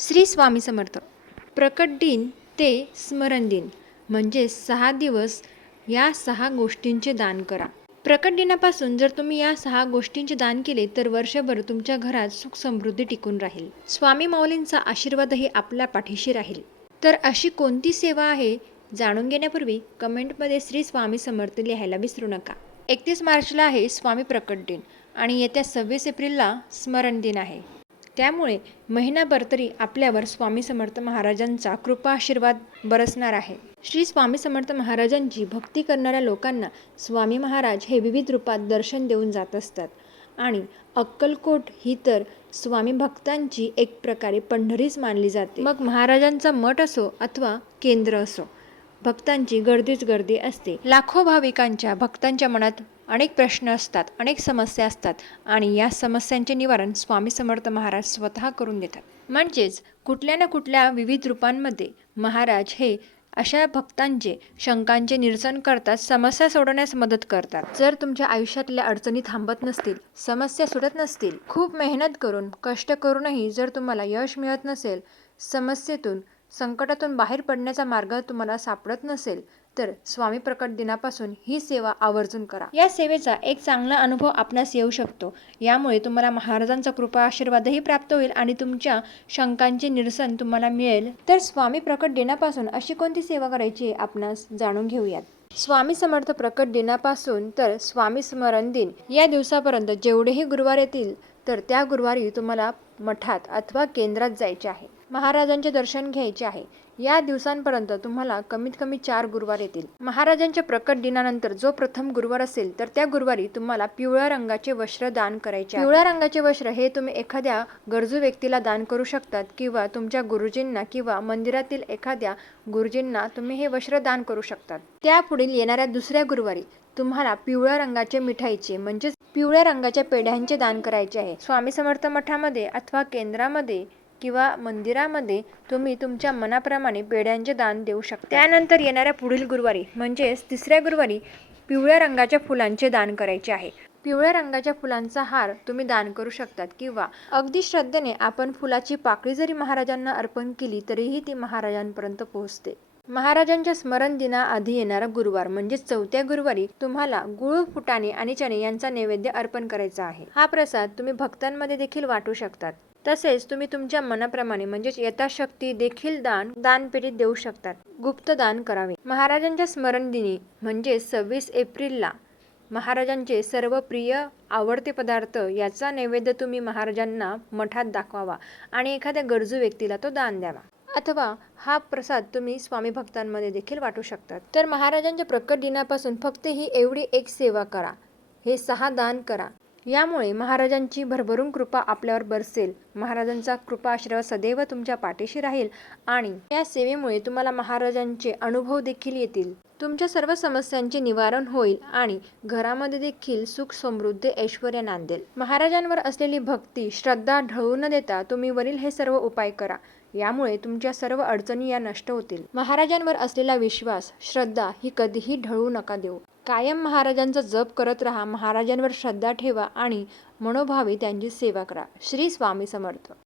श्री स्वामी समर्थ. प्रकट दिन ते स्मरण दिन. म्हणजे सहा दिवस या सहा गोष्टींचे दान करा. प्रकट दिनापासून जर तुम्ही या सहा गोष्टींचे दान केले तर वर्षभर तुमच्या घरात सुख समृद्धी टिकून राहील. स्वामी माऊलींचा आशीर्वादही आपल्या पाठीशी राहील. तर अशी कोणती सेवा आहे? जाणून घेण्यापूर्वी कमेंटमध्ये श्री स्वामी समर्थ लिहायला विसरू नका. एकतीस मार्चला आहे स्वामी प्रकट दिन आणि येत्या सव्वीस एप्रिलला स्मरण दिन आहे. त्यामुळे महिनाभर तरी आपल्यावर स्वामी समर्थ महाराजांचा कृपा आशीर्वाद बरसणार आहे. श्री स्वामी समर्थ महाराजांची भक्ती करणाऱ्या लोकांना स्वामी महाराज हे विविध रूपात दर्शन देऊन जात असतात. आणि अक्कलकोट ही तर स्वामी भक्तांची एक प्रकारे पंढरीच मानली जाते. मग महाराजांचा मठ असो अथवा केंद्र असो भक्तांची गर्दीच गर्दी असते. लाखो भाविकांच्या भक्तांच्या मनात अनेक प्रश्न असतात अनेक समस्या असतात आणि या समस्यांचे निवारण स्वामी समर्थ महाराज स्वतः करून देतात. म्हणजेच कुठल्या ना कुठल्या विविध रूपांमध्ये महाराज हे अशा भक्तांचे शंकांचे निरसन करतात समस्या सोडवण्यास मदत करतात. जर तुमच्या आयुष्यातल्या अडचणी थांबत नसतील समस्या सुटत नसतील खूप मेहनत करून कष्ट करूनही जर तुम्हाला यश मिळत नसेल समस्येतून संकटातून बाहेर पडण्याचा मार्ग तुम्हाला सापडत नसेल तर स्वामी प्रकट दिनापासून ही सेवा आवर्जून करा. या सेवेचा एक चांगला अनुभव आपणास येऊ शकतो. यामुळे तुम्हाला महाराजांचा कृपा आशीर्वादही प्राप्त होईल आणि तुमच्या शंकांचे निरसन तुम्हाला मिळेल. तर स्वामी प्रकट दिनापासून अशी कोणती सेवा करायची आपणास जाणून घेऊयात. स्वामी समर्थ प्रकट दिनापासून तर स्वामी स्मरण दिन. या दिवसापर्यंत जेवढेही गुरुवार येतील तर त्या गुरुवारी तुम्हाला मठात अथवा केंद्रात जायचे आहे. महाराजांचे दर्शन घ्यायचे आहे. या दिवसांपर्यंत तुम्हाला कमीत कमी चार गुरुवार येतील. महाराजांच्या प्रकट दिनानंतर जो प्रथम गुरुवार असेल तर त्या गुरुवारी तुम्हाला पिवळ्या रंगाचे वस्त्र दान करायचे पिवळ्या रंगाचे वस्त्र हे तुम्ही एखाद्या गरजू व्यक्तीला दान करू शकतात किंवा तुमच्या गुरुजींना किंवा मंदिरातील एखाद्या गुरुजींना तुम्ही हे वस्त्र दान करू शकतात. त्यापुढील येणाऱ्या दुसऱ्या गुरुवारी तुम्हाला पिवळ्या रंगाचे मिठाईचे म्हणजेच पिवळ्या रंगाच्या पेढ्यांचे दान करायचे आहे. स्वामी समर्थ मठामध्ये अथवा केंद्रामध्ये किंवा मंदिरामध्ये तुम्ही तुमच्या मनाप्रमाणे पेढ्यांचे दान देऊ शकता. त्यानंतर येणाऱ्या पुढील गुरुवारी म्हणजेच तिसऱ्या गुरुवारी पिवळ्या रंगाच्या फुलांचे दान करायचे आहे. पिवळ्या रंगाच्या फुलांचा हार तुम्ही दान करू शकतात किंवा अगदी श्रद्धेने आपण फुलाची पाकळी जरी महाराजांना अर्पण केली तरीही ती महाराजांपर्यंत पोहोचते. महाराजांच्या स्मरण दिनाआधी येणारा गुरुवार म्हणजेच चौथ्या गुरुवारी तुम्हाला गुळ फुटाणे आणि चणे यांचा नैवेद्य अर्पण करायचा आहे. हा प्रसाद तुम्ही भक्तांमध्ये देखील वाटू शकतात. तसेच तुम्ही तुमच्या मनाप्रमाणे म्हणजेच यथाशक्ती देखील दान दानपेटीत देऊ शकतात. गुप्त दान करावे. महाराजांच्या स्मरण दिनी म्हणजे सव्वीस एप्रिलला महाराजांचे सर्व प्रिय आवडते पदार्थ याचा नैवेद्य तुम्ही महाराजांना मठात दाखवावा आणि एखाद्या गरजू व्यक्तीला तो दान द्यावा. अथवा हा प्रसाद तुम्ही स्वामी भक्तांमध्ये देखील वाटू शकतात. तर महाराजांच्या प्रकट दिनापासून फक्त ही एवढी एक सेवा करा. हे सहा दान करा. यामुळे महाराजांची भरभरून कृपा आपल्यावर बरसेल. महाराजांचा कृपा आशीर्वाद सदैव तुमच्या पाठीशी राहील आणि या सेवेमुळे तुम्हाला महाराजांचे अनुभव देखील येतील. तुमच्या सर्व समस्यांचे निवारण होईल आणि घरामध्ये देखील सुख समृद्धी ऐश्वर नांदेल. महाराजांवर असलेली भक्ती श्रद्धा ढळू न देता तुम्ही वरील हे सर्व उपाय करा. यामुळे तुमच्या सर्व अडचणी या नष्ट होतील. महाराजांवर असलेला विश्वास श्रद्धा ही कधीही ढळू नका देऊ. कायम महाराजांचा जप करत राहा महाराजांवर श्रद्धा ठेवा आणि मनोभावी त्यांची सेवा करा. श्री स्वामी समर्थ.